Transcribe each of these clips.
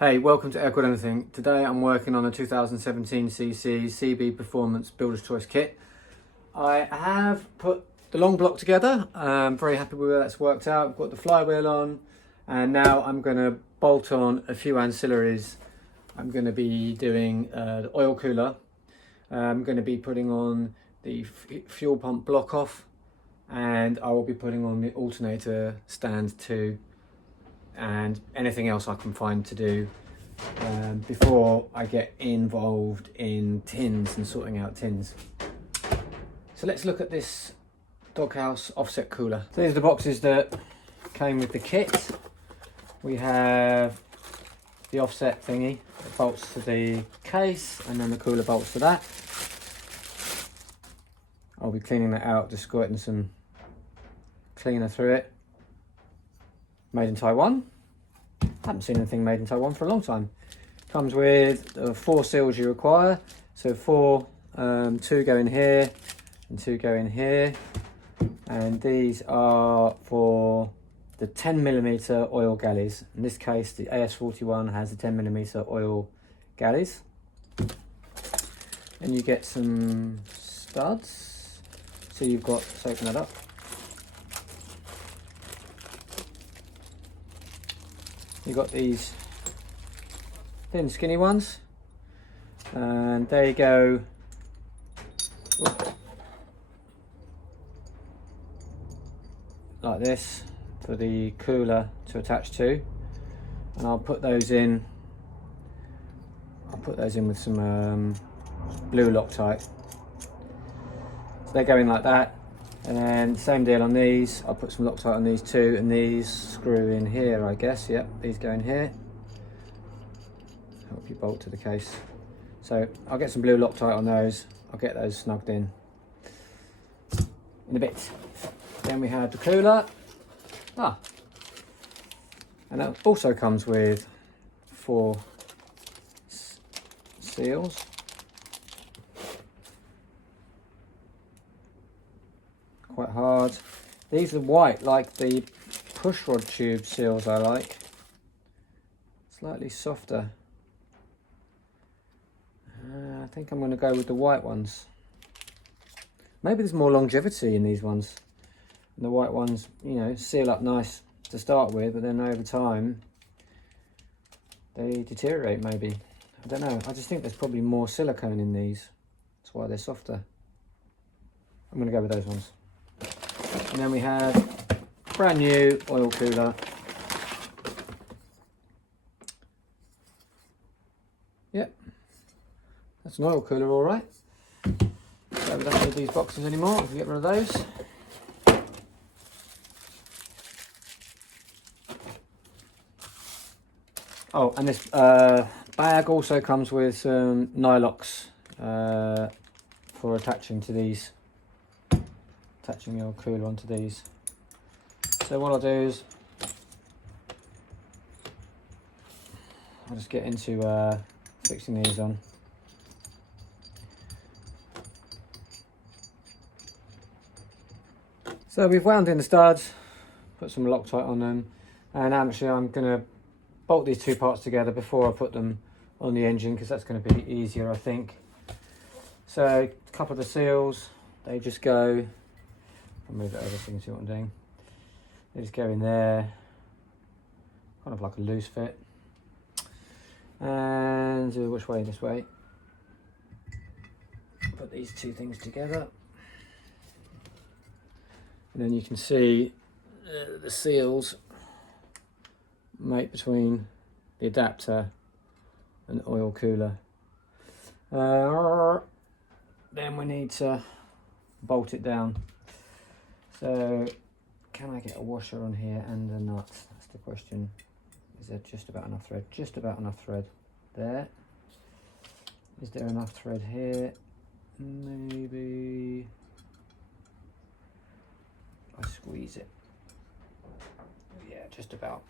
Hey, welcome to Air Anything. Today I'm working on a 2017cc CB Performance Builder's Choice kit. I have put the long block together. I'm very happy with where that's worked out. I've got the flywheel on, and now I'm going to bolt on a few ancillaries. I'm going to be doing the oil cooler. I'm going to be putting on the fuel pump block off, and I will be putting on the alternator stand too, and anything else I can find to do before I get involved in tins and sorting out tins. So let's look at this doghouse offset cooler. So these are the boxes that came with the kit. We have the offset thingy that bolts to the case, and then the cooler bolts to that. I'll be cleaning that out, just squirting some cleaner through it. Made in Taiwan. Haven't seen anything made in Taiwan for a long time. Comes with 4 seals you require. So 2 go in here and 2 go in here. And these are for the 10mm oil galleys. In this case, the AS41 has the 10mm oil galleys. And you get some studs. So you've got, let's open that up. You've got these thin skinny ones, and they go like this for the cooler to attach to, and I'll put those in with some blue Loctite. So they go in like that, and then same deal on these. I'll put some Loctite on these too, and these screw in here, I guess. Yep, these go in here. Help you bolt to the case. So I'll get some blue Loctite on those. I'll get those snugged in a bit. Then we have the cooler. And that also comes with 4 seals. Quite hard. These are white, like the push rod tube seals I like. Slightly softer. I think I'm going to go with the white ones. Maybe there's more longevity in these ones. And the white ones, you know, seal up nice to start with, but then over time they deteriorate maybe. I don't know. I just think there's probably more silicone in these. That's why they're softer. I'm going to go with those ones. And then we have brand new oil cooler. Yep, that's an oil cooler, all right. So we don't need these boxes anymore. We can get rid of those. Oh, and this bag also comes with some nylox for attaching to these. Attaching your cooler onto these. So what I'll do is I'll just get into fixing these on. So we've wound in the studs, put some Loctite on them, and actually I'm going to bolt these 2 parts together before I put them on the engine, because that's going to be easier, I think. So a couple of the seals, they just go, I'll move it over so you can see what I'm doing. They just go in there, kind of like a loose fit. And which way? This way. Put these 2 things together. And then you can see the seals mate between the adapter and the oil cooler. Then we need to bolt it down. So can I get a washer on here and a nut? That's the question. Is there just about enough thread? Just about enough thread there. Is there enough thread here? Maybe I squeeze it. Yeah, just about.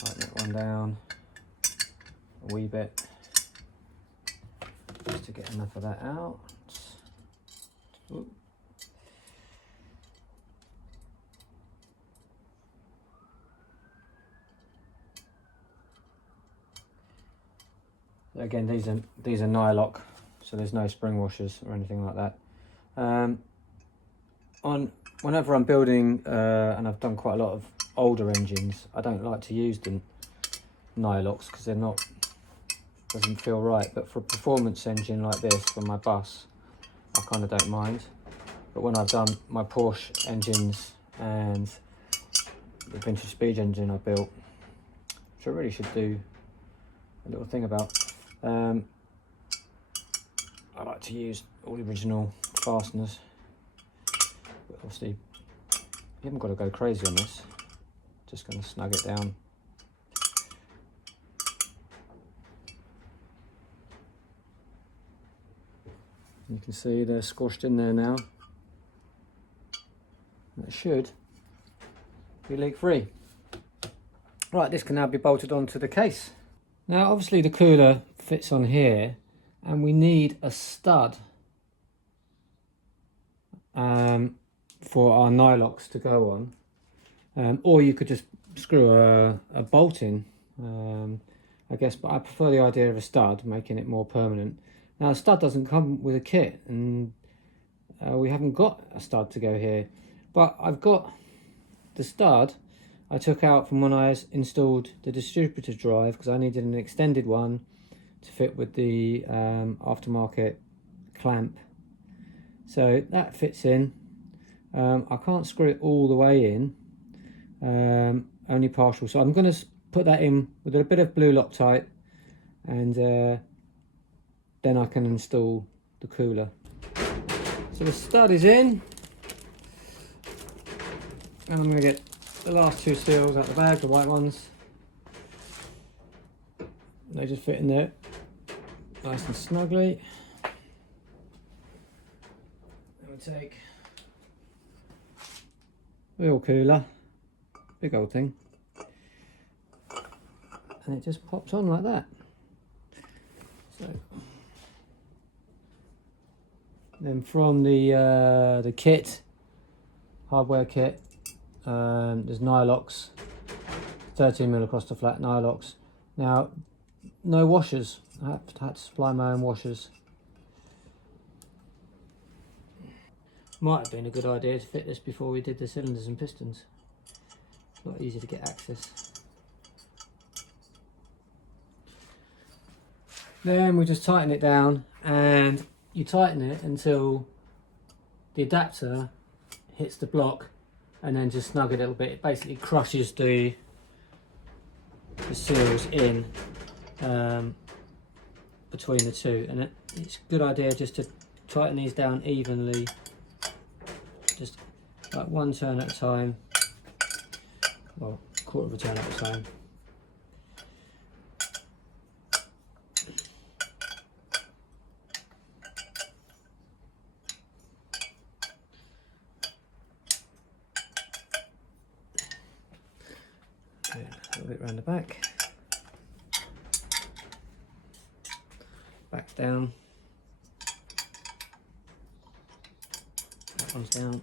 Tighten that one down a wee bit, just to get enough of that out. Ooh. again, these are nylock, so there's no spring washers or anything like that. Whenever I'm building, and I've done quite a lot of older engines, I don't like to use the nylocks because they're not, doesn't feel right. But for a performance engine like this, for my bus, I kind of don't mind. But when I've done my Porsche engines and the vintage speed engine I built, which I really should do a little thing about, I like to use all the original fasteners. But obviously, you haven't got to go crazy on this. Just going to snug it down. You can see they're squashed in there now. It should be leak free. Right, this can now be bolted onto the case. Now obviously the cooler fits on here and we need a stud for our nylocks to go on, or you could just screw a bolt in, I guess, but I prefer the idea of a stud, making it more permanent. Now a stud doesn't come with a kit, and we haven't got a stud to go here, but I've got the stud I took out from when I installed the distributor drive, because I needed an extended one to fit with the aftermarket clamp. So that fits in. I can't screw it all the way in, only partial. So I'm going to put that in with a bit of blue Loctite, and then I can install the cooler. So the stud is in, and I'm going to get the last two seals out of the bag, the white ones. They just fit in there nice and snugly. Then we take the oil cooler, big old thing, and it just pops on like that. So then from the kit, hardware kit, there's nylocks, 13mm across the flat nylocks. Now, no washers. I had to supply my own washers. Might have been a good idea to fit this before we did the cylinders and pistons. It's a lot easier to get access. Then we just tighten it down, and you tighten it until the adapter hits the block, and then just snug it a little bit. It basically crushes the seals in between the two, and it's a good idea just to tighten these down evenly, just like one turn at a time, well, quarter of a turn at a time. A little bit around the back. Back's down. That one's down.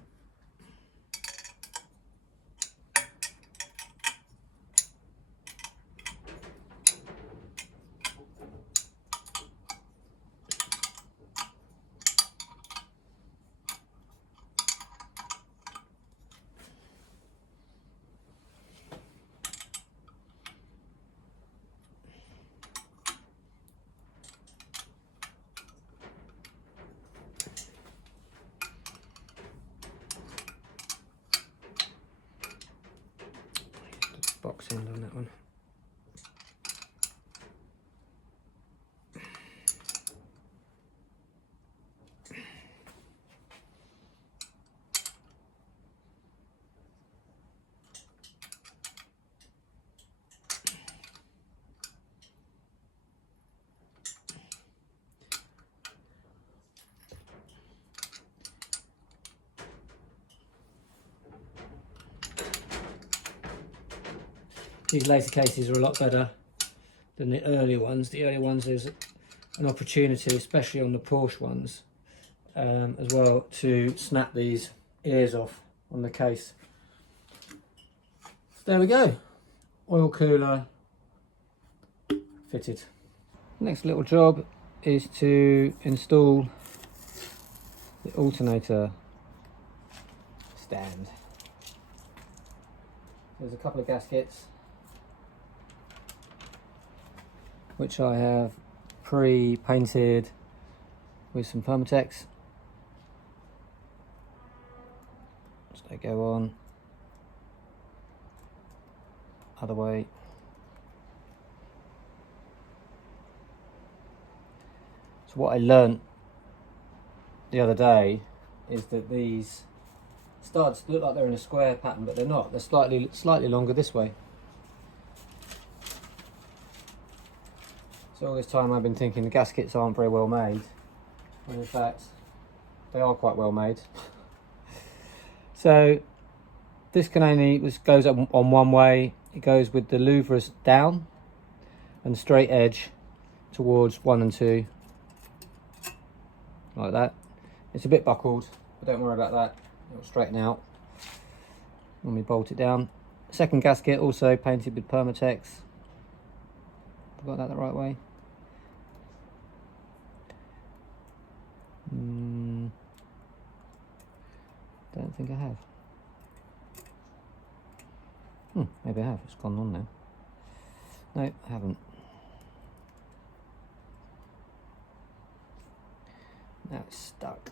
Box end on that one. These later cases are a lot better than the earlier ones. The earlier ones, there's an opportunity, especially on the Porsche ones, as well, to snap these ears off on the case. So there we go, oil cooler fitted. Next little job is to install the alternator stand. There's a couple of gaskets which I have pre-painted with some Permatex. So they go on. Other way. So what I learnt the other day is that these studs look like they're in a square pattern, but they're not. They're slightly longer this way. So all this time I've been thinking the gaskets aren't very well made, when in fact they are quite well made. So this can only goes up on one way. It goes with the louvers down and straight edge towards 1 and 2, like that. It's a bit buckled, but don't worry about that. It'll straighten out when we bolt it down. Second gasket also painted with Permatex. Got that the right way? Don't think I have. Maybe I have. It's gone on now. No, I haven't. Now it's stuck.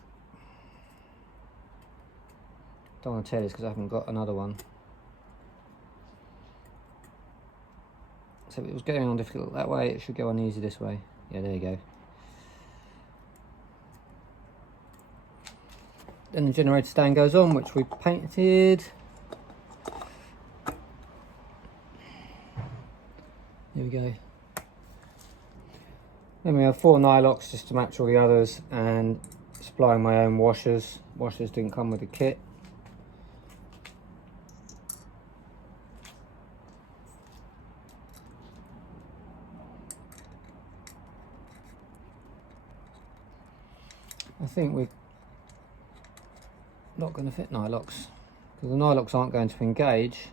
Don't want to tear this because I haven't got another one. So if it was going on difficult that way, it should go on easy this way. Yeah, there you go. Then the generator stand goes on, which we painted. There we go. Then we have 4 nylocks just to match all the others, and supplying my own washers. Washers didn't come with the kit. I think we're not going to fit nylocks because the nylocks aren't going to engage.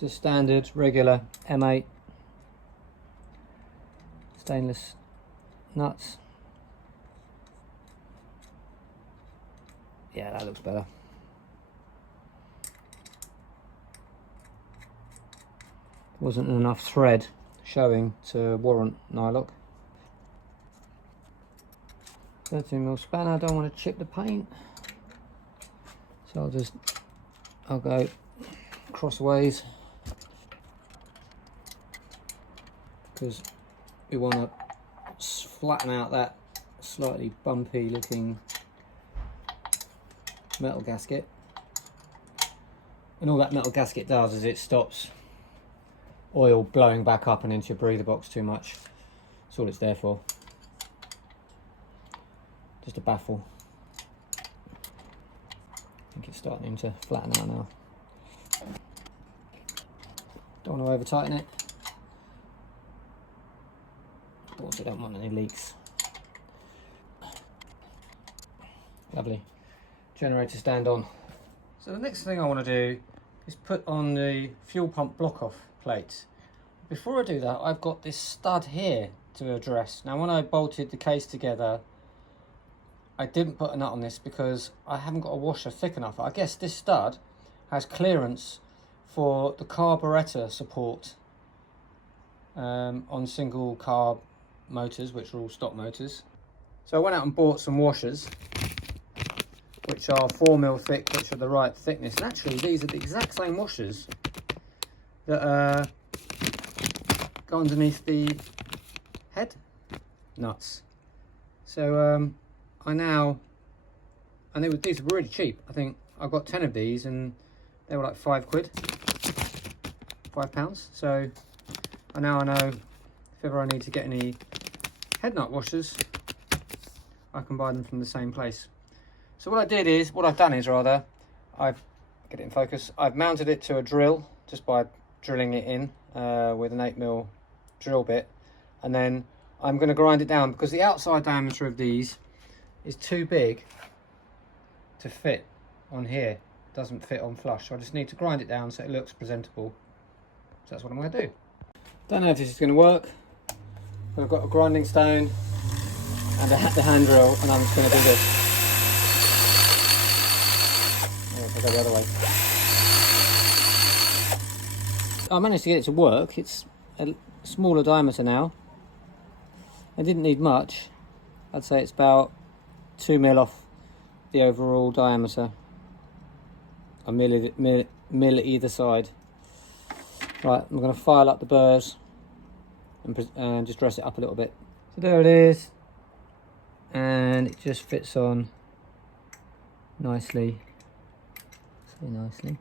Just standard regular M8 stainless nuts. Yeah, that looks better. Wasn't enough thread showing to warrant nylock. 13mm spanner. I don't want to chip the paint, so I'll go crossways because we want to flatten out that slightly bumpy looking metal gasket. And all that metal gasket does is it stops oil blowing back up and into your breather box too much. That's all it's there for. Just a baffle. I think it's starting to flatten out now. Don't want to over tighten it. Also don't want any leaks. Lovely. Generator stand on. So the next thing I want to do is put on the fuel pump block off plate. Before I do that, I've got this stud here to address. Now when I bolted the case together, I didn't put a nut on this because I haven't got a washer thick enough. I guess this stud has clearance for the carburetor support on single carb motors, which are all stock motors. So I went out and bought some washers, which are 4mm thick, which are the right thickness. And actually, these are the exact same washers that go underneath the head nuts. So these were really cheap. I think I got 10 of these and they were like £5. So now I know if ever I need to get any head nut washers, I can buy them from the same place. So what I've done is I've get it in focus. I've mounted it to a drill just by drilling it in with an 8mm drill bit, and then I'm going to grind it down because the outside diameter of these is too big to fit on here. It doesn't fit on flush, so I just need to grind it down so it looks presentable. So that's what I'm going to do. Don't know if this is going to work. I've got a grinding stone and the hand drill, and I'm just going to do this. Oh, if I go the other way. I managed to get it to work. It's a smaller diameter now. I didn't need much. I'd say it's about 2 mil off the overall diameter. A mil either side. Right, I'm going to file up the burrs and just dress it up a little bit. So there it is, and it just fits on nicely. See, nicely.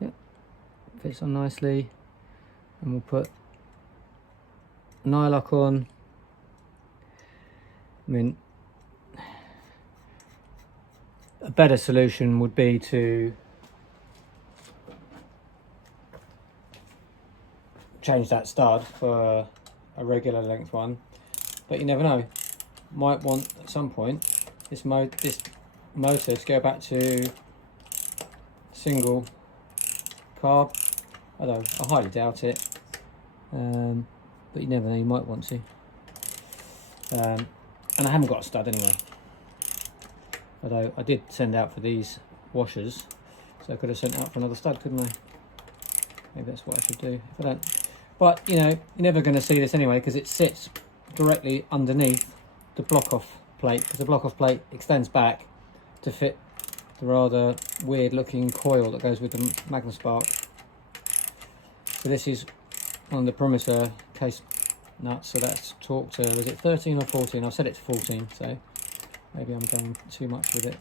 Yep, fits on nicely, and we'll put nylock on. I mean, a better solution would be to change that stud for a regular length one, but you never know. Might want at some point this motor to go back to single carb, although I highly doubt it, but you never know, you might want to. And I haven't got a stud anyway, although I did send out for these washers, so I could have sent out for another stud, couldn't I? Maybe that's what I should do if I don't. But you know, you're never going to see this anyway, because it sits directly underneath the block-off plate, because the block-off plate extends back to fit the rather weird-looking coil that goes with the MagnaSpark. So this is on the perimeter case nuts, so that's torqued to, is it 13 or 14? I've set it to 14, so maybe I'm going too much with it.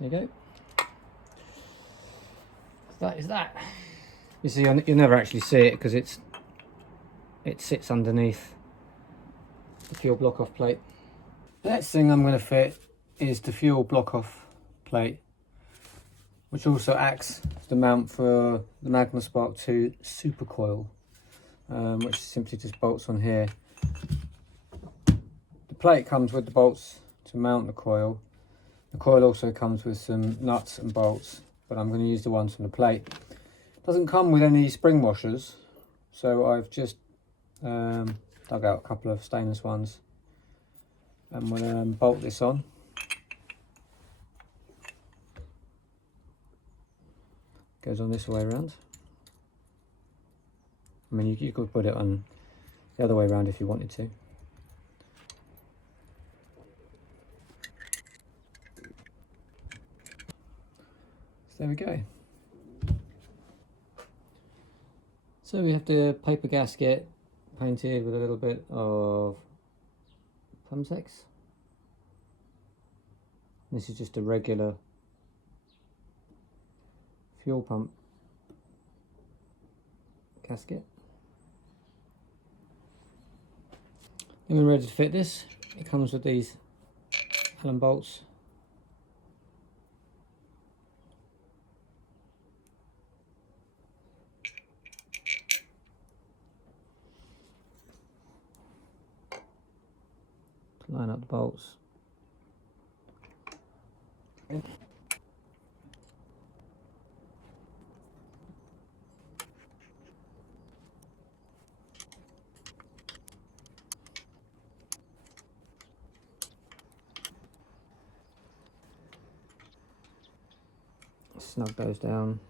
There you go. That is that. You see, you'll never actually see it because it sits underneath the fuel block-off plate. The next thing I'm going to fit is the fuel block-off plate, which also acts as the mount for the MagnaSpark 2 supercoil, which simply just bolts on here. The plate comes with the bolts to mount the coil. The coil also comes with some nuts and bolts, but I'm going to use the ones from the plate. It doesn't come with any spring washers, so I've just dug out a couple of stainless ones, and we'll bolt this on. Goes on this way around. I mean, you could put it on the other way around if you wanted to. There we go. So we have the paper gasket painted with a little bit of Permatex. This is just a regular fuel pump gasket. Then we're ready to fit this. It comes with these Allen bolts. Line up the bolts. Snug those down.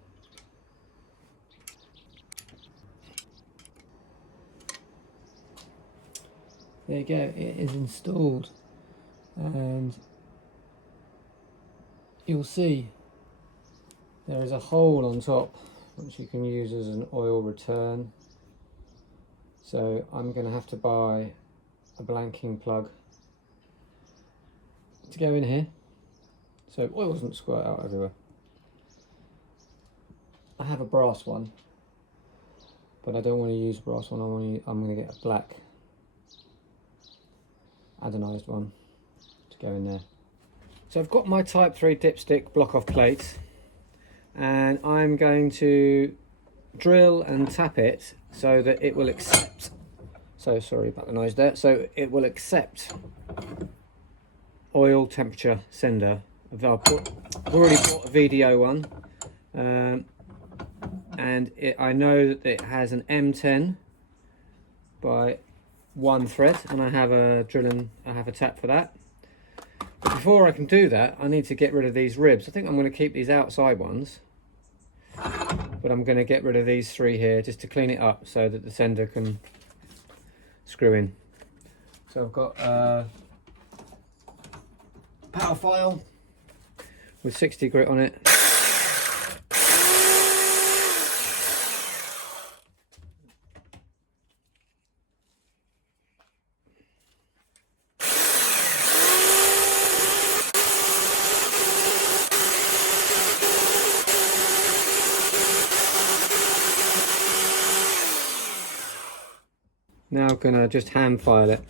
There you go, it is installed, and you'll see there is a hole on top which you can use as an oil return. So I'm going to have to buy a blanking plug to go in here so oil doesn't squirt out everywhere. I have a brass one, but I don't want to use a brass one. I'm going to get a black anodized one to go in there. So I've got my Type 3 dipstick block-off plate, and I'm going to drill and tap it so that it will accept, so sorry about the noise there, so it will accept oil temperature sender. I've already bought a VDO one, And I know that it has an M10 by 1 thread, and I have a tap for that. But before I can do that, I need to get rid of these ribs. I think I'm going to keep these outside ones, but I'm going to get rid of these 3 here just to clean it up so that the sender can screw in. So I've got a power file with 60 grit on it. Now I'm gonna just hand file it,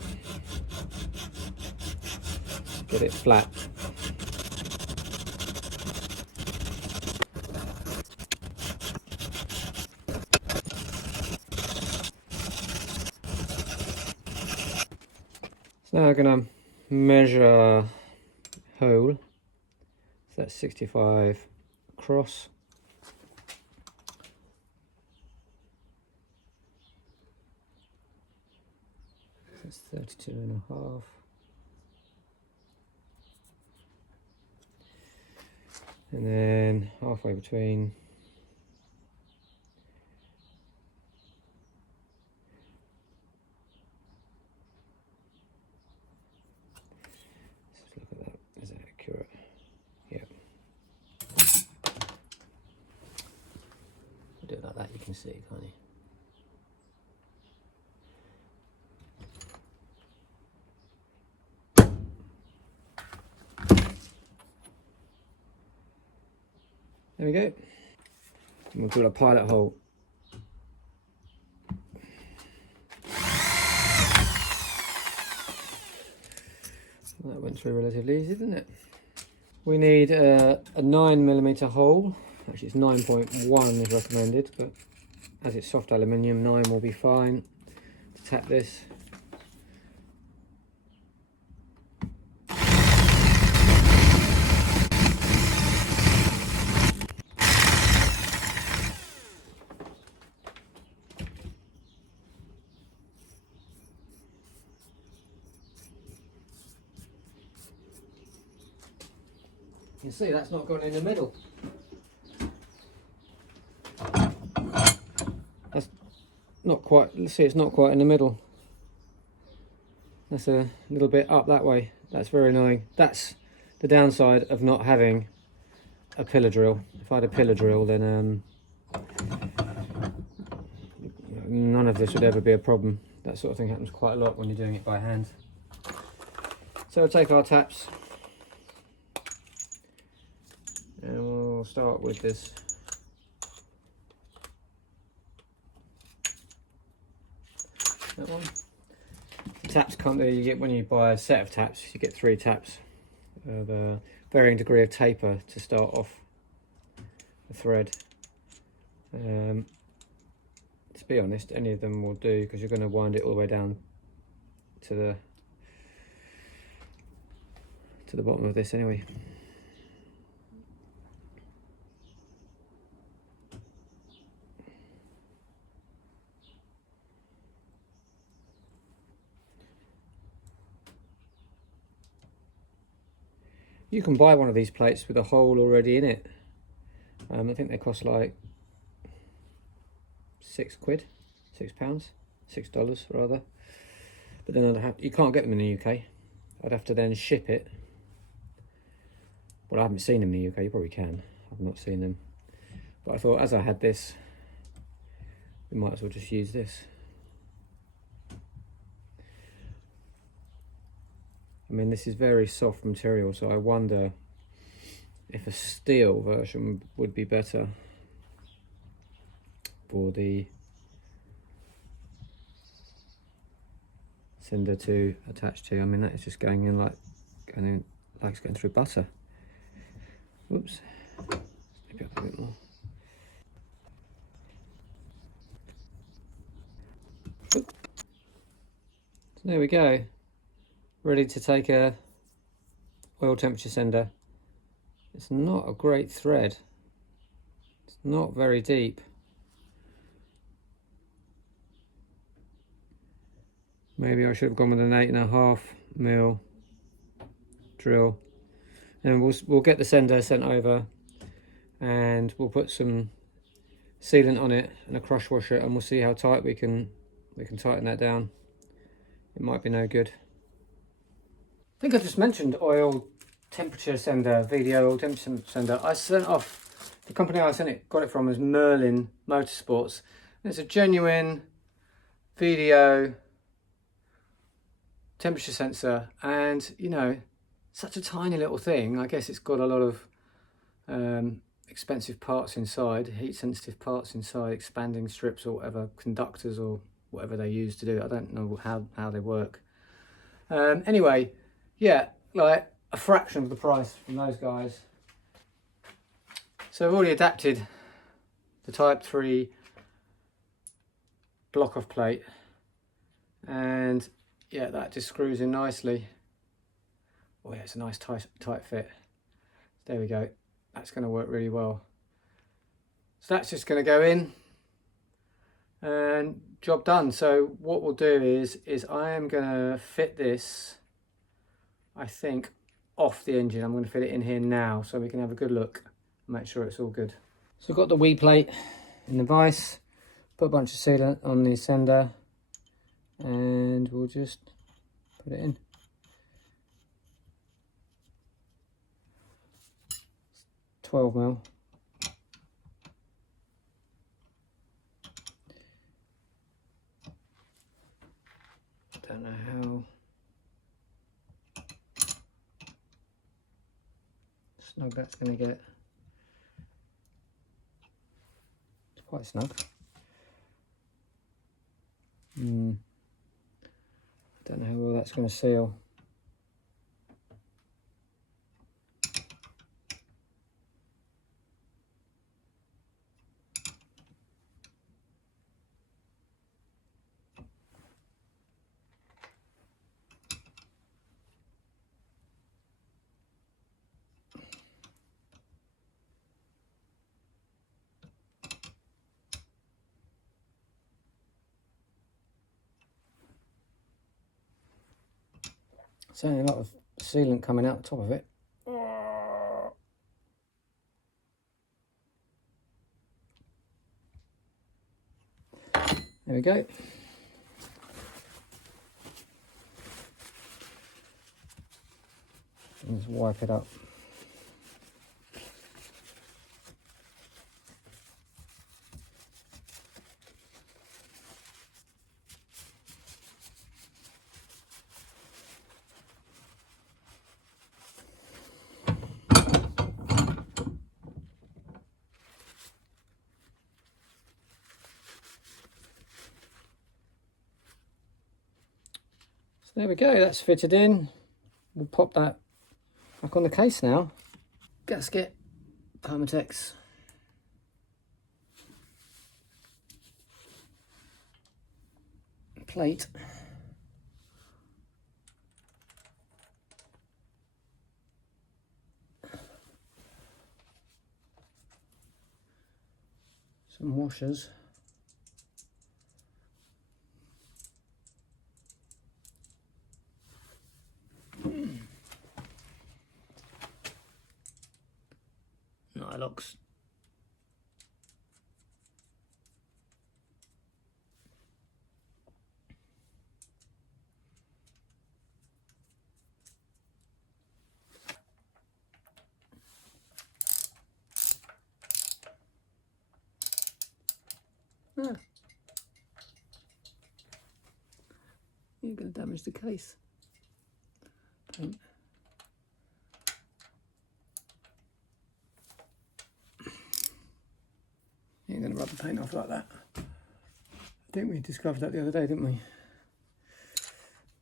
get it flat. So now I'm gonna measure hole, so that's 65 across. That's 32.5. And then halfway between. Let's look at that. Is that accurate? Yeah. Do it like that, you can see, can't you? There we go. And we'll do a pilot hole. That went through relatively easy, didn't it? We need a 9mm hole. Actually, it's 9.1 is recommended, but as it's soft aluminium, 9 will be fine to tap this. You can see that's not gone in the middle. That's not quite, let's see, it's not quite in the middle. That's a little bit up that way. That's very annoying. That's the downside of not having a pillar drill. If I had a pillar drill, then none of this would ever be a problem. That sort of thing happens quite a lot when you're doing it by hand. So we'll take our taps. And we'll start with this. That one. The taps come there. You get, when you buy a set of taps, you get 3 taps of a varying degree of taper to start off the thread. To be honest, any of them will do, because you're going to wind it all the way down to the bottom of this anyway. You can buy one of these plates with a hole already in it. I think they cost like £6, £6, $6 rather. But then you can't get them in the UK. I'd have to then ship it. Well, I haven't seen them in the UK. You probably can. I've not seen them. But I thought, as I had this, we might as well just use this. I mean, this is very soft material, so I wonder if a steel version would be better for the sender to attach to. I mean, that is just going in like it's going through butter. Whoops. Maybe up a bit more. So there we go. Ready to take a oil temperature sender. It's not a great thread. It's not very deep. Maybe I should have gone with an 8.5mm drill. And we'll get the sender sent over, and we'll put some sealant on it and a crush washer, and we'll see how tight we can tighten that down. It might be no good. I think I just mentioned oil temperature sender, VDO oil temperature sender. I sent off, the company I got it from was Merlin Motorsports. And it's a genuine VDO temperature sensor, and you know, such a tiny little thing. I guess it's got a lot of expensive parts inside, heat sensitive parts inside, expanding strips or whatever, conductors or whatever they use to do it. I don't know how they work. Anyway, yeah, like a fraction of the price from those guys. So I've already adapted the Type 3 block off plate, and yeah, that just screws in nicely. Oh yeah, it's a nice tight fit. There we go. That's going to work really well. So that's just going to go in and job done. So what we'll do is I am going to fit this, I think, off the engine. I'm going to fit it in here now so we can have a good look and make sure it's all good. So I've got the wee plate in the vise, put a bunch of sealant on the sender, and we'll just put it in. It's 12mm. Don't know how snug that's going to get. It's quite snug. Don't know how well that's going to seal. Certainly a lot of sealant coming out the top of it. There we go. Let's wipe it up. So there we go, that's fitted in. We'll pop that back on the case now. Gasket, Permatex. Plate. Some washers. Nylocks. Ah. You're going to damage the case. Paint. You're going to rub the paint off like that. I think we discovered that the other day, didn't we?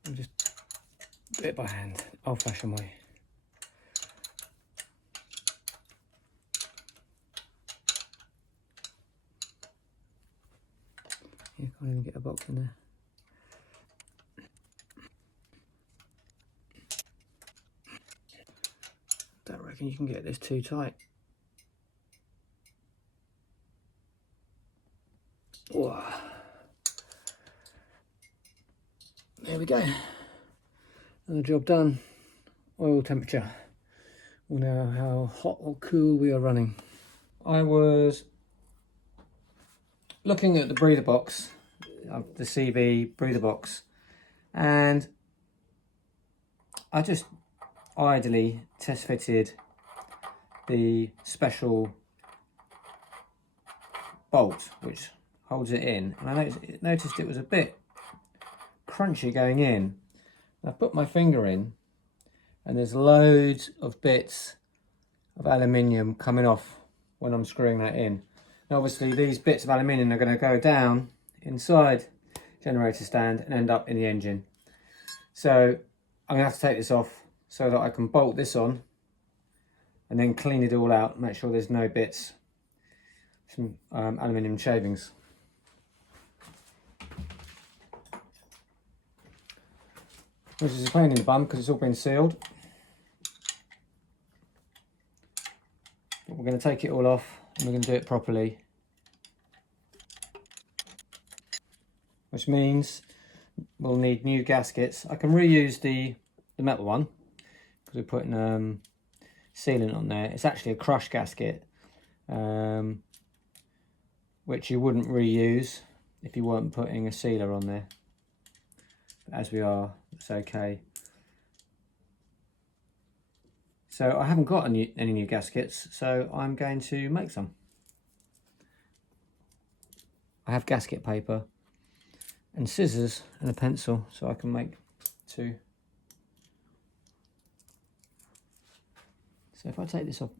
We'll just do it by hand, old-fashioned way. You can't even get a box in there. Don't reckon you can get this too tight. There we go. Another job done. Oil temperature. We'll know how hot or cool we are running. I was looking at the breather box, the CB breather box, and I just idly test fitted the special bolt which holds it in, and I noticed it was a bit crunchy going in. I put my finger in and there's loads of bits of aluminium coming off when I'm screwing that in. Now obviously these bits of aluminium are going to go down inside generator stand and end up in the engine. So I'm going to have to take this off so that I can bolt this on and then clean it all out, make sure there's no bits, some aluminium shavings. Which is a pain in the bum because it's all been sealed. But we're going to take it all off and we're going to do it properly. Which means we'll need new gaskets. I can reuse the metal one because we're putting sealant on there. It's actually a crush gasket, which you wouldn't reuse if you weren't putting a sealer on there. But as we are, it's okay. So I haven't got any new gaskets, so I'm going to make some. I have gasket paper and scissors and a pencil, so I can make two. So if I take this off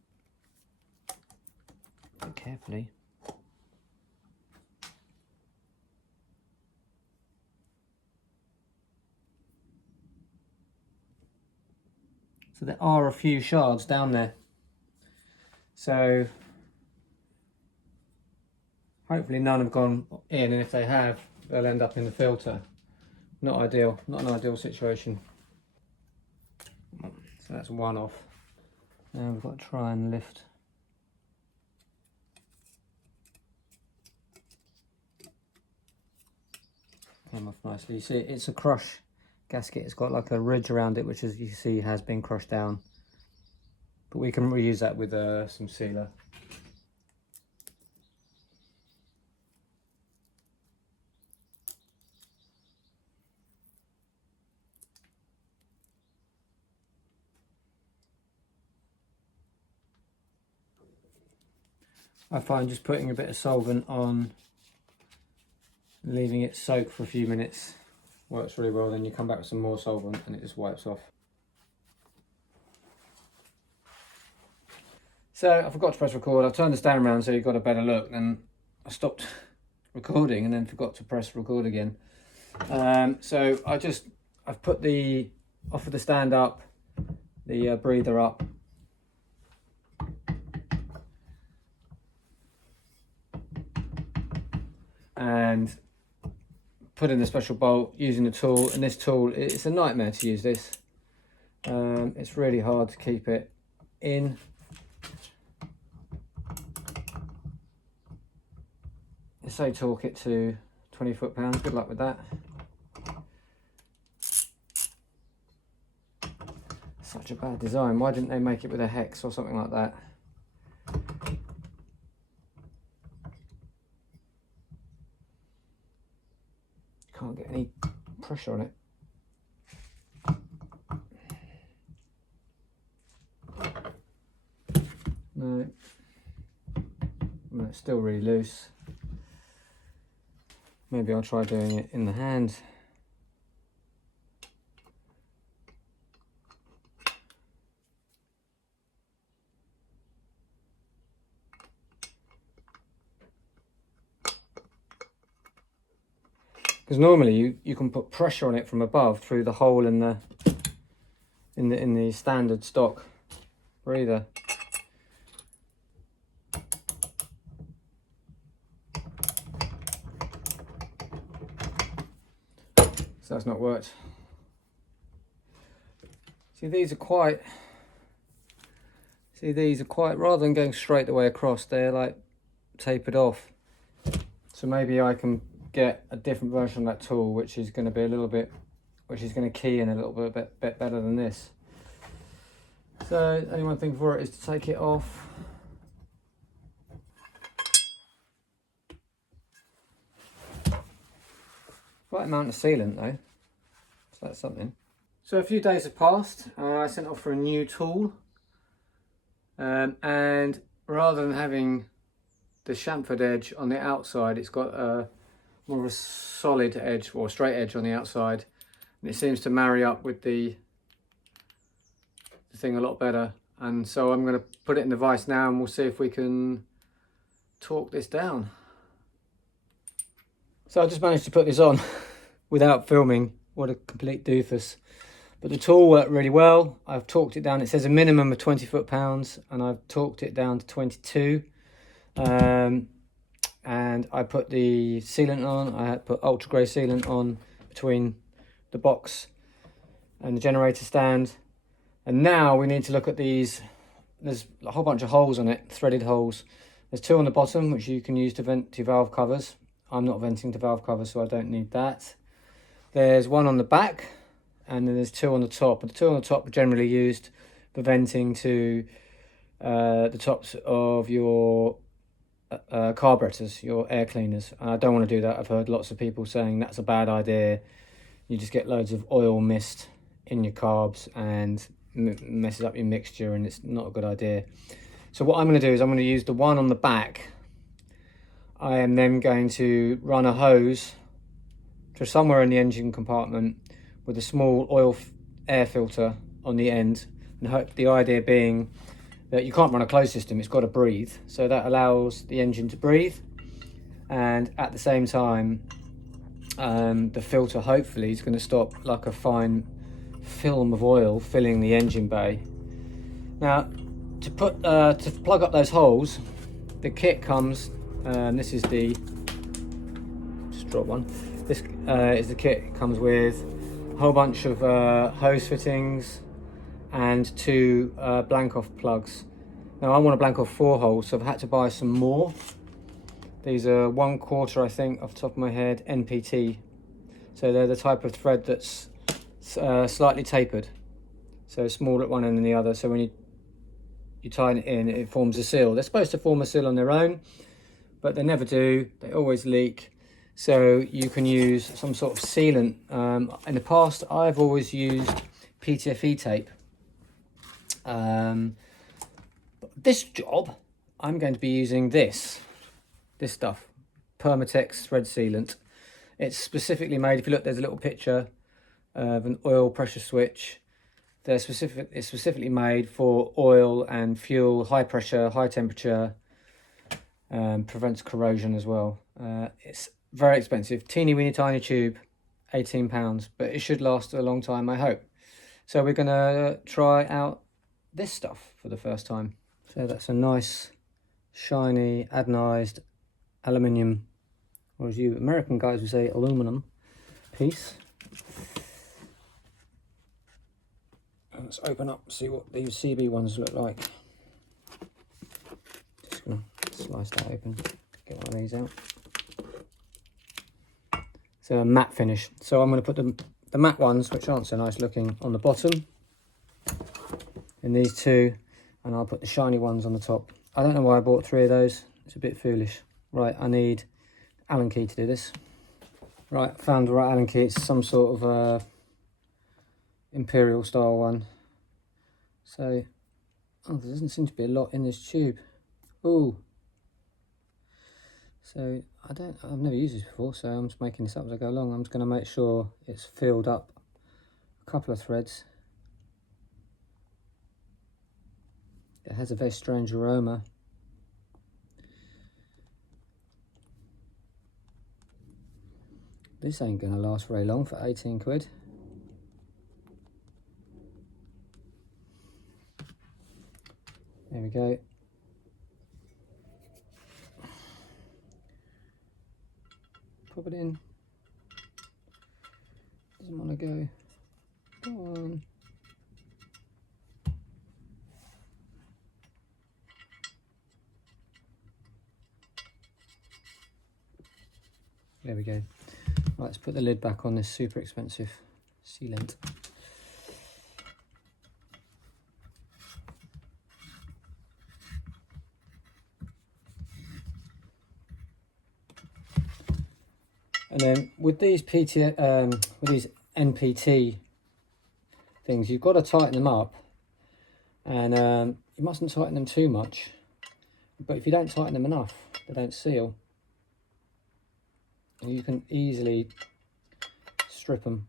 carefully. So there are a few shards down there. So hopefully none have gone in, and if they have, they'll end up in the filter. Not ideal, not an ideal situation. So that's one off. Now we've got to try and lift. Came off nicely. You see, it's a crush gasket. It's got like a ridge around it, which, as you see, has been crushed down. But we can reuse that with some sealer. I find just putting a bit of solvent on, leaving it soak for a few minutes works really well. Then you come back with some more solvent and it just wipes off. So I forgot to press record. I turned the stand around so you got a better look, then I stopped recording and then forgot to press record again. So I've put the off of the stand up, the breather up, and put in the special bolt using the tool. And this tool, it's a nightmare to use this. It's really hard to keep it in. Say torque it to 20 foot-pounds. Good luck with that. Such a bad design. Why didn't they make it with a hex or something like that? Can't get any pressure on it. No, it's still really loose. Maybe I'll try doing it in the hand. Because normally you can put pressure on it from above through the hole in the standard stock breather. So that's not worked. See, these are quite, rather than going straight the way across, they're like tapered off. So maybe I can get a different version of that tool, which is going to be a little bit which is going to key in a little bit better than this. So only one thing for it is to take it off. Right amount of sealant though, so that's something. So a few days have passed. I sent off for a new tool, and rather than having the chamfered edge on the outside, it's got a more of a solid edge or straight edge on the outside, and it seems to marry up with the thing a lot better. And so I'm going to put it in the vise now, and we'll see if we can torque this down. So I just managed to put this on without filming. What a complete doofus. But the tool worked really well. I've torqued it down. It says a minimum of 20 foot-pounds, and I've torqued it down to 22. And I put the sealant on. I had put ultra grey sealant on between the box and the generator stand. And now we need to look at these. There's a whole bunch of holes on it, threaded holes. There's 2 on the bottom, which you can use to vent to valve covers. I'm not venting to valve covers, so I don't need that. There's 1 on the back, and then there's 2 on the top. And the 2 on the top are generally used for venting to the tops of your carburetors, your air cleaners. And I don't want to do that. I've heard lots of people saying that's a bad idea. You just get loads of oil mist in your carbs and messes up your mixture, and it's not a good idea. So what I'm going to do is I'm going to use the 1 on the back. I am then going to run a hose to somewhere in the engine compartment with a small air filter on the end, and the idea being that you can't run a closed system, it's got to breathe. So that allows the engine to breathe, and at the same time the filter hopefully is going to stop like a fine film of oil filling the engine bay. Now to plug up those holes, the kit comes, this is the, just drop one, this is the kit. It comes with a whole bunch of hose fittings and 2 blank off plugs. Now I want to blank off 4 holes, so I've had to buy some more. These are 1/4, I think, off the top of my head, NPT. So they're the type of thread that's slightly tapered, so small at one end than the other. So when you tighten it in, it forms a seal. They're supposed to form a seal on their own, but they never do. They always leak. So you can use some sort of sealant. In the past, I've always used PTFE tape. This job, I'm going to be using this stuff, Permatex Red Sealant. It's specifically made, if you look, there's a little picture of an oil pressure switch. It's specifically made for oil and fuel, high pressure, high temperature, prevents corrosion as well. It's very expensive, teeny weeny tiny tube, £18, but it should last a long time, I hope. So we're going to try out this stuff for the first time. So that's a nice shiny anodized aluminium, or as you American guys would say, aluminum piece. Let's open up, see what these CB ones look like. Just gonna slice that open, get one of these out. So a matte finish. So I'm going to put the matte ones, which aren't so nice looking, on the bottom, in these 2, and I'll put the shiny ones on the top. I don't know why I bought 3 of those. It's a bit foolish. Right, I need Allen key to do this. Right, found the right Allen key. It's some sort of imperial style one. So, oh, there doesn't seem to be a lot in this tube. Ooh. So I've never used this before, so I'm just making this up as I go along. I'm just going to make sure it's filled up a couple of threads. It has a very strange aroma. This ain't going to last very long for 18 quid. There we go. Pop it in. Doesn't want to go. Go on. There we go. Right, let's put the lid back on this super expensive sealant. And then with these NPT things, you've got to tighten them up, and you mustn't tighten them too much. But if you don't tighten them enough, they don't seal. And you can easily strip them.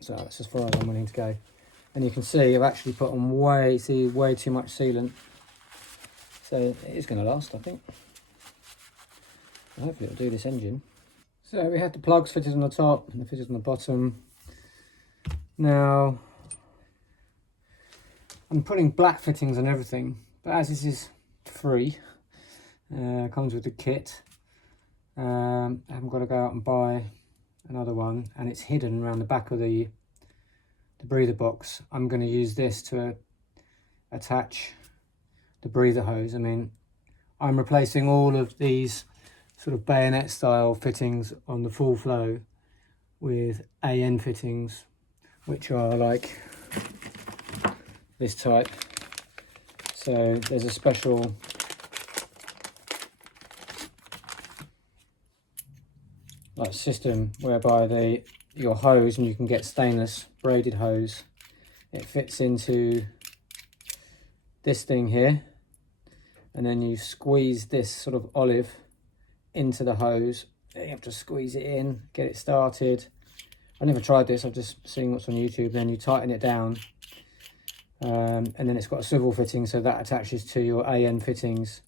So that's as far as I'm willing to go. And you can see I've actually put on way too much sealant. So it is going to last, I think. Hopefully it'll do this engine. So we have the plugs fitted on the top and the fitters on the bottom. Now, I'm putting black fittings on everything, but as this is free, comes with the kit, I haven't got to go out and buy another one, and it's hidden around the back of the breather box. I'm going to use this to attach the breather hose. I mean, I'm replacing all of these sort of bayonet style fittings on the full flow with AN fittings, which are like this type. So there's a special like system whereby your hose, and you can get stainless braided hose, it fits into this thing here, and then you squeeze this sort of olive into the hose. You have to squeeze it in, get it started. I never tried this, I've just seen what's on YouTube. Then you tighten it down, and then it's got a swivel fitting, so that attaches to your AN fittings.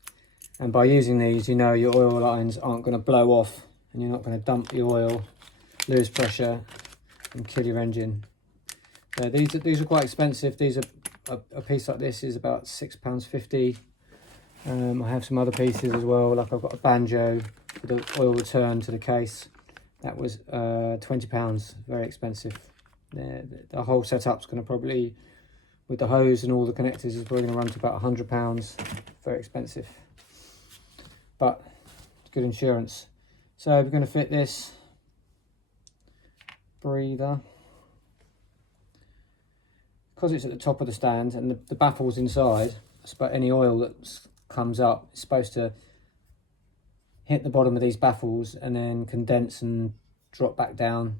And by using these, you know your oil lines aren't going to blow off, and you're not going to dump the oil, lose pressure, and kill your engine. So these are quite expensive. These are a piece like this is about £6.50. I have some other pieces as well, like I've got a banjo for the oil return to the case. That was £20, very expensive. The whole setup's going to probably, with the hose and all the connectors, is probably going to run to about £100. Very expensive, but it's good insurance. So we're going to fit this breather, because it's at the top of the stand and the baffle's inside. But any oil that comes up is supposed to hit the bottom of these baffles and then condense and drop back down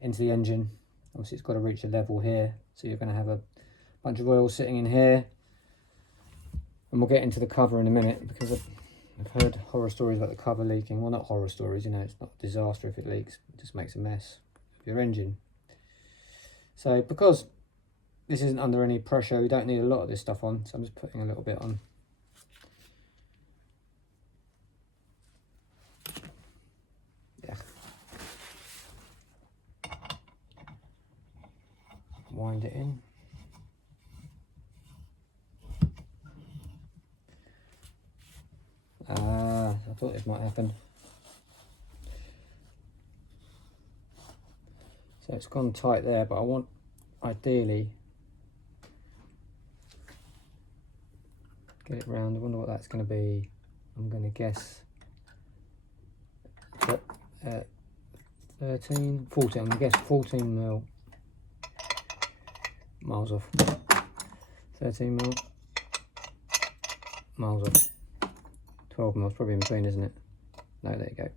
into the engine. Obviously it's got to reach a level here, so you're going to have a bunch of oil sitting in here. And we'll get into the cover in a minute, because I've heard horror stories about the cover leaking. Well, not horror stories, you know, it's not a disaster if it leaks, it just makes a mess of your engine. So because this isn't under any pressure, we don't need a lot of this stuff on, so I'm just putting a little bit on. Yeah. Wind it in. I thought this might happen. So it's gone tight there, but I want, ideally, get it round. I wonder what that's going to be. I'm going to guess 13, 14. I'm going to guess 14 mil. Miles off. 13 mil. Miles off. 12 mils, probably in between, isn't it? No, there you go.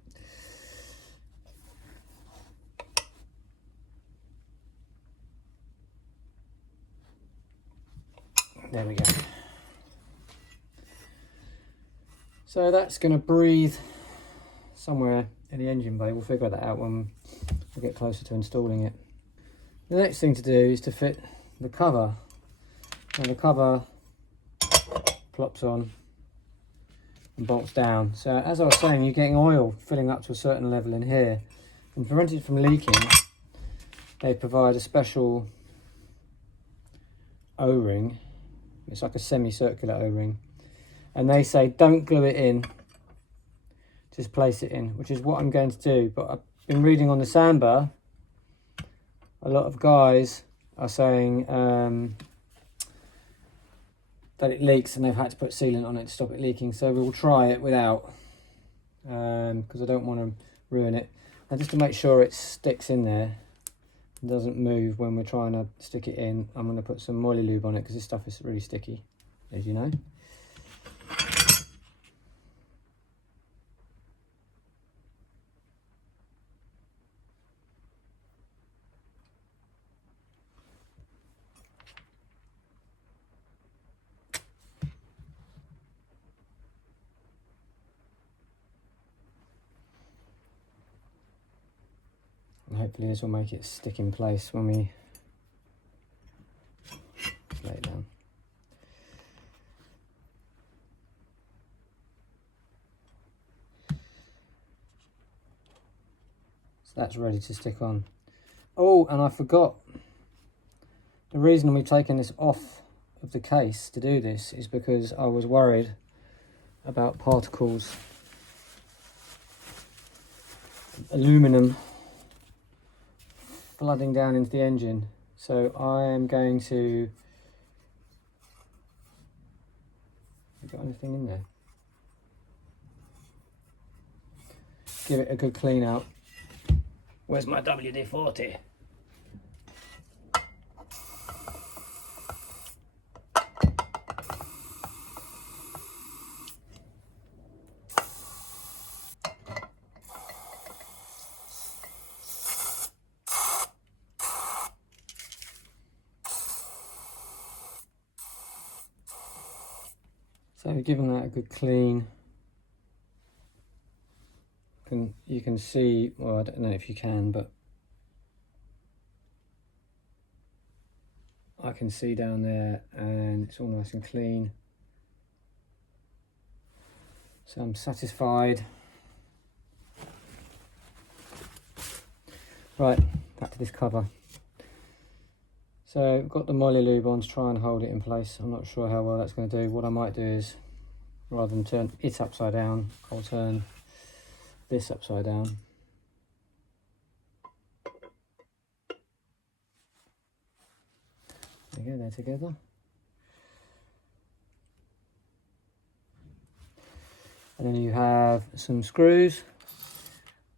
There we go. So that's going to breathe somewhere in the engine bay. We'll figure that out when we get closer to installing it. The next thing to do is to fit the cover. Now the cover plops on and bolts down. So as I was saying, you're getting oil filling up to a certain level in here. And to prevent it from leaking, they provide a special O-ring. It's like a semicircular O-ring. And they say don't glue it in, just place it in, which is what I'm going to do. But I've been reading on the Samba, a lot of guys are saying that it leaks and they've had to put sealant on it to stop it leaking. So we'll try it without, because I don't want to ruin it. Now just to make sure it sticks in there, and doesn't move when we're trying to stick it in, I'm going to put some moly lube on it because this stuff is really sticky, as you know. And hopefully this will make it stick in place when we lay it down. So that's ready to stick on. Oh, and I forgot. The reason we've taken this off of the case to do this is because I was worried about particles, aluminum flooding down into the engine. So I am going to, have you got anything in there? Give it a good clean out. Where's my WD-40? So giving that a good clean, you can see, well, I don't know if you can, but I can see down there and it's all nice and clean. So I'm satisfied. Right, back to this cover. So I've got the moly lube on to try and hold it in place. I'm not sure how well that's going to do. What I might do is, rather than turn it upside down, I'll turn this upside down. There you go, they're together. And then you have some screws,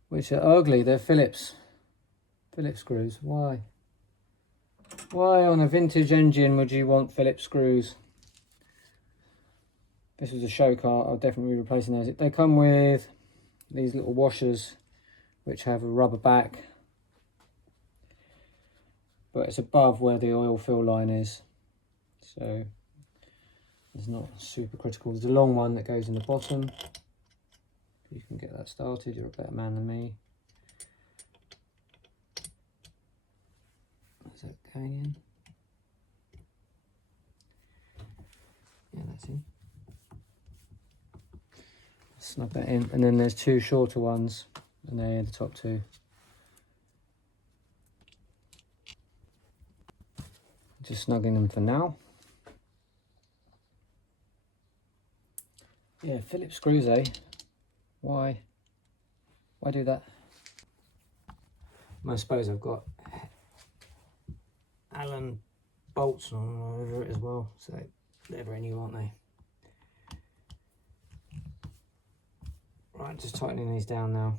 which are ugly. They're Phillips screws. Why? Why on a vintage engine would you want Phillips screws? If this was a show car, I'll definitely be replacing those. They come with these little washers, which have a rubber back, but it's above where the oil fill line is, so it's not super critical. There's a long one that goes in the bottom. If you can get that started, you're a better man than me. Is that going in? Yeah, that's in. Snug that in, and then there's two shorter ones, and they're the top two. Just snugging them for now. Yeah, Phillips screws, eh? Why do that? I suppose I've got Allen bolts on over it as well, so they're very new, aren't they? Right, just tightening these down now.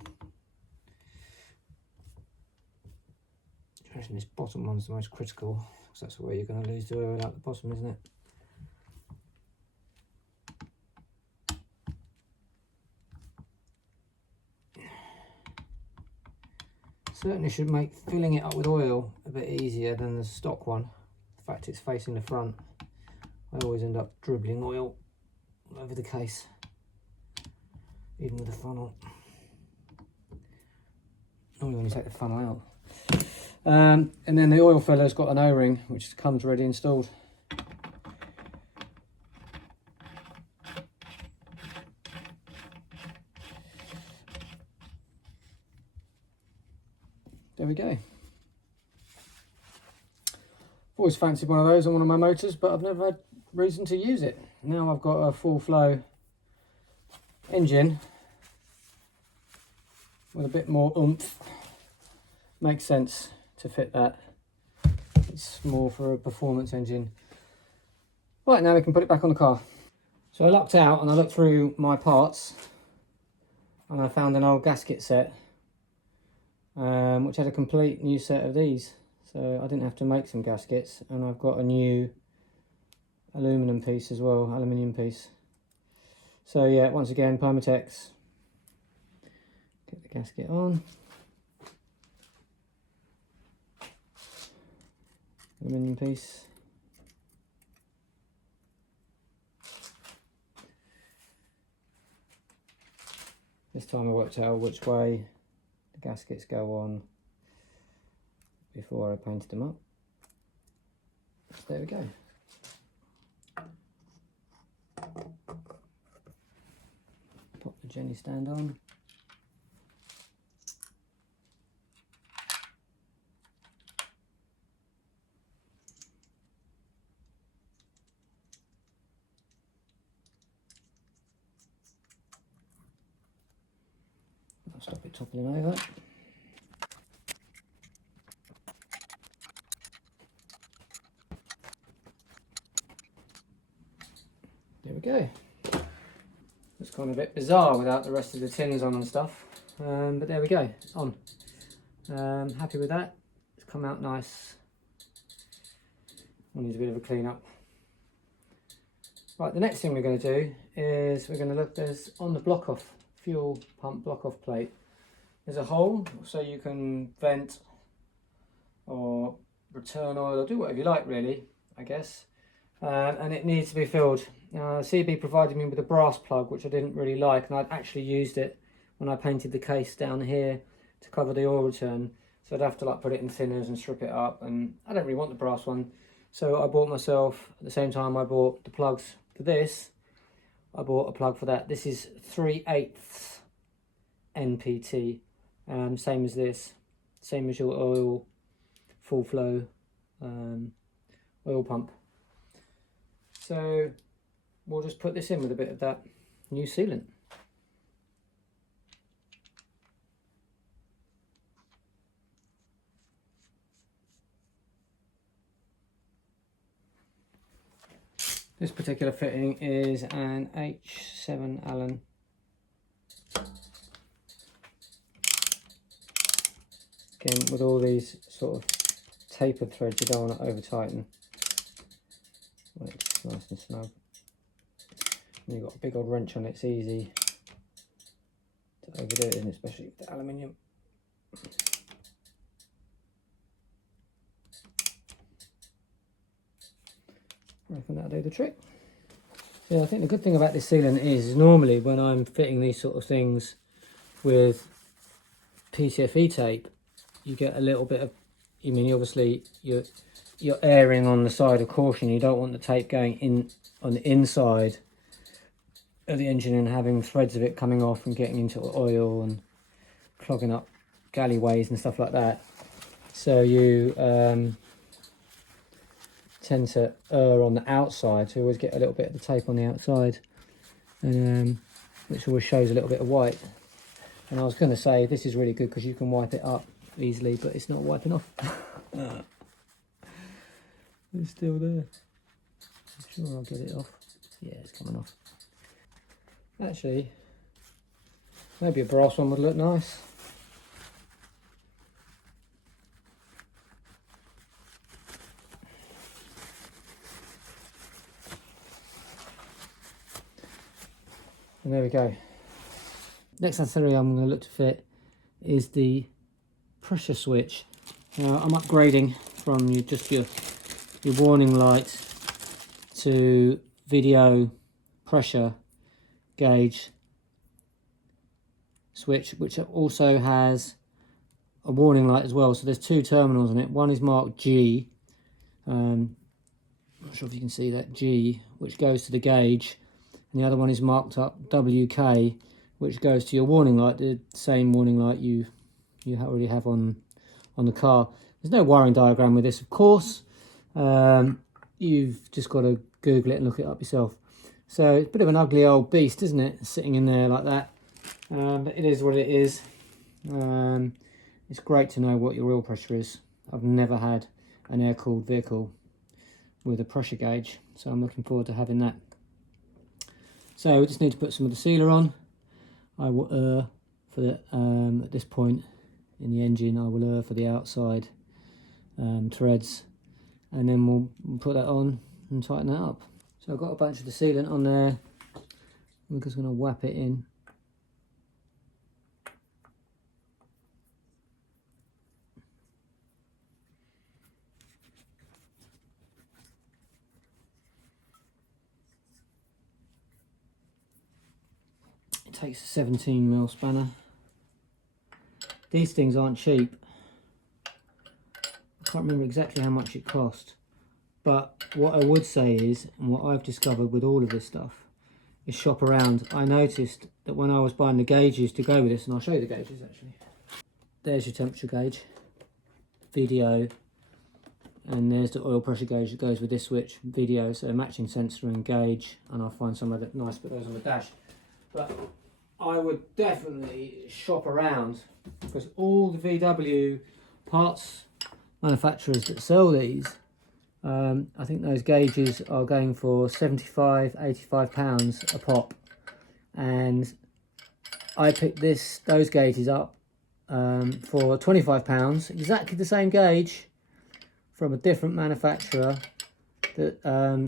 I reckon this bottom one's the most critical, because that's where you're going to lose the oil out the bottom, isn't it? Certainly should make filling it up with oil a bit easier than the stock one. The fact it's facing the front, I always end up dribbling oil all over the case, even with the funnel. Normally when you take the funnel out. And then the oil filler's got an O-ring which comes ready installed. There we go. Always fancied one of those on one of my motors, but I've never had reason to use it. Now I've got a full flow engine with a bit more oomph. Makes sense to fit that. It's more for a performance engine. Right, now we can put it back on the car. So I lucked out and I looked through my parts and I found an old gasket set which had a complete new set of these. So I didn't have to make some gaskets, and I've got a new aluminium piece as well, So yeah, once again, Permatex. Get the gasket on. Aluminium piece. This time I worked out which way the gaskets go on before I painted them up. So there we go. Pop the Jenny stand on. I'll stop it toppling over. There we go. It's kind of a bit bizarre without the rest of the tins on and stuff, but there we go, it's on. Happy with that. It's come out nice. Needs a bit of a clean up. Right, the next thing we're going to do is we're going to look, there's on the block off, fuel pump block off plate, there's a hole so you can vent or return oil or do whatever you like really, I guess. And it needs to be filled. CB provided me with a brass plug, which I didn't really like, and I'd actually used it when I painted the case down here to cover the oil return. So I'd have to like put it in thinners and strip it up, and I don't really want the brass one. So I bought myself, at the same time I bought the plugs for this, I bought a plug for that. This is 3/8 NPT, same as this, same as your oil full flow oil pump. So we'll just put this in with a bit of that new sealant. This particular fitting is an H7 Allen. Again, with all these sort of tapered threads, you don't want to over tighten. It's nice and snug. When you've got a big old wrench on it, it's easy to overdo it, especially with the aluminium. I reckon that'll do the trick. Yeah, I think the good thing about this sealant is normally when I'm fitting these sort of things with PTFE tape, you get a little bit of, I mean, obviously you're erring on the side of caution. You don't want the tape going in on the inside of the engine and having threads of it coming off and getting into oil and clogging up galleyways and stuff like that. So you tend to err on the outside, so you always get a little bit of the tape on the outside, and which always shows a little bit of white. And I was going to say this is really good because you can wipe it up easily, but it's not wiping off. It's still there. I'm sure I'll get it off. Yeah, it's coming off. Actually, maybe a brass one would look nice. And there we go. Next ancillary I'm going to look to fit is the pressure switch. Now I'm upgrading from your warning light to video pressure gauge switch, which also has a warning light as well. So there's two terminals on it. One is marked G, I'm not sure if you can see that, G, which goes to the gauge, and the other one is marked up WK, which goes to your warning light, the same warning light you already have on the car. There's no wiring diagram with this, of course. You've just got to Google it and look it up yourself. So it's a bit of an ugly old beast, isn't it, sitting in there like that? But it is what it is. It's great to know what your oil pressure is. I've never had an air-cooled vehicle with a pressure gauge, so I'm looking forward to having that. So we just need to put some of the sealer on. I will err for the, at this point in the engine, I will err for the outside threads, and then we'll put that on and tighten that up. So I've got a bunch of the sealant on there. I'm just going to whap it in. It takes a 17mm spanner. These things aren't cheap. I can't remember exactly how much it cost, but what I would say is, and what I've discovered with all of this stuff, is shop around. I noticed that when I was buying the gauges to go with this, and I'll show you the gauges actually. There's your temperature gauge, VDO, and there's the oil pressure gauge that goes with this switch, VDO, so matching sensor and gauge, and I'll find some of the nice put those on the dash. But I would definitely shop around, because all the VW parts manufacturers that sell these, I think those gauges are going for £75–85 a pop, and I picked those gauges up for £25, exactly the same gauge from a different manufacturer that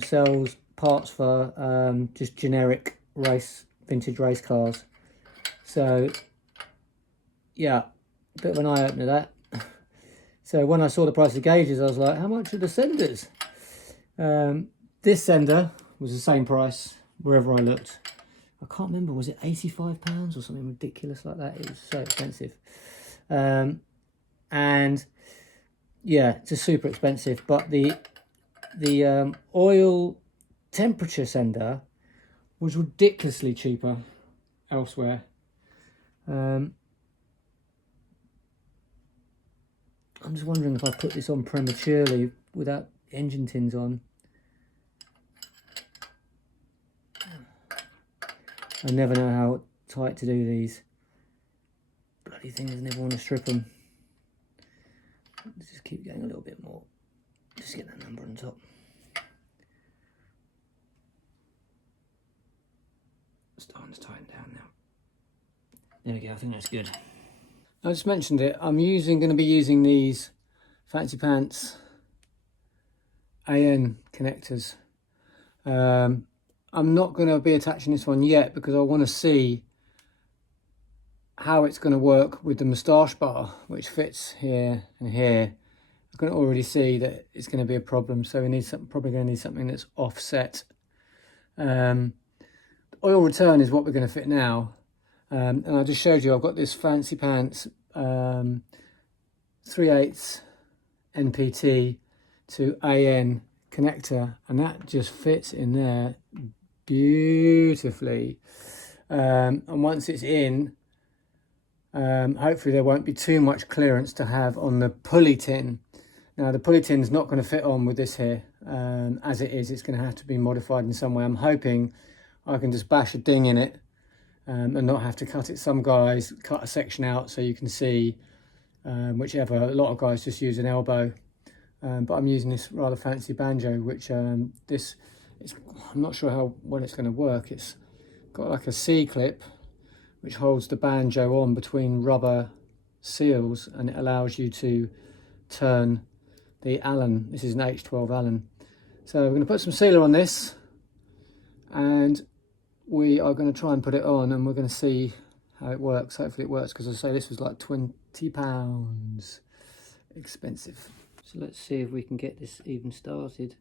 sells parts for just generic vintage race cars. So yeah, a bit of an eye opener that. So when I saw the price of the gauges, I was like, how much are the senders? This sender was the same price wherever I looked. I can't remember, was it £85 or something ridiculous like that? It was so expensive. And yeah, it's just super expensive. But the oil temperature sender was ridiculously cheaper elsewhere. I'm just wondering if I put this on prematurely without engine tins on. I never know how tight to do these. Bloody things, never want to strip them. Let's just keep going a little bit more. Just get that number on top. Starting to tighten down now. There we go, I think that's good. I just mentioned it, I'm going to be using these Fancy Pants AN connectors. I'm not going to be attaching this one yet because I want to see how it's going to work with the moustache bar, which fits here and here. I can already see that it's going to be a problem, so we need probably going to need something that's offset. The oil return is what we're going to fit now. And I just showed you I've got this Fancy Pants 3/8 NPT to AN connector, and that just fits in there beautifully. And once it's in, hopefully there won't be too much clearance to have on the pulley tin. Now the pulley tin's not going to fit on with this here. As it is, it's going to have to be modified in some way. I'm hoping I can just bash a ding in it and not have to cut it. Some guys cut a section out so you can see, whichever. A lot of guys just use an elbow, but I'm using this rather fancy banjo, which I'm not sure how well it's going to work. It's got like a C-clip which holds the banjo on between rubber seals, and it allows you to turn the Allen. This is an H12 Allen. So we're going to put some sealer on this, and we are going to try and put it on, and we're going to see how it works. Hopefully it works, because I say this was like £20 expensive. So let's see if we can get this even started.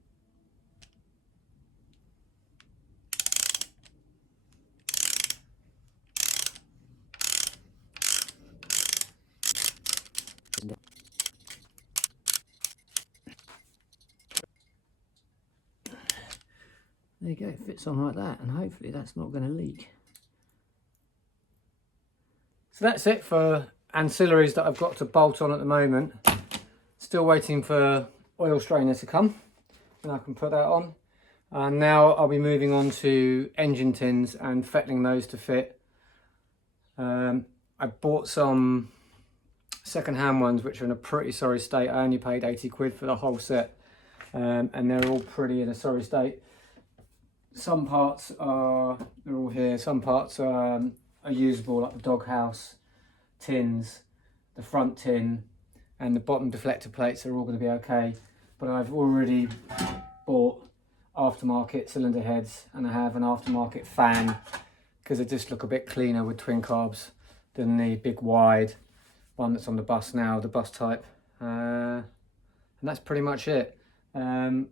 There you go, it fits on like that, and hopefully that's not going to leak. So that's it for ancillaries that I've got to bolt on at the moment. Still waiting for oil strainer to come, and I can put that on. And now I'll be moving on to engine tins and fettling those to fit. I bought some second-hand ones which are in a pretty sorry state. I only paid 80 quid for the whole set, and they're all pretty in a sorry state. Some parts they're all here, some parts are usable, like the doghouse tins, the front tin and the bottom deflector plates are all going to be okay. But I've already bought aftermarket cylinder heads, and I have an aftermarket fan because they just look a bit cleaner with twin carbs than the big wide one that's on the bus now, the bus type. And that's pretty much it. Thanks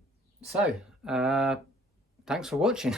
for watching.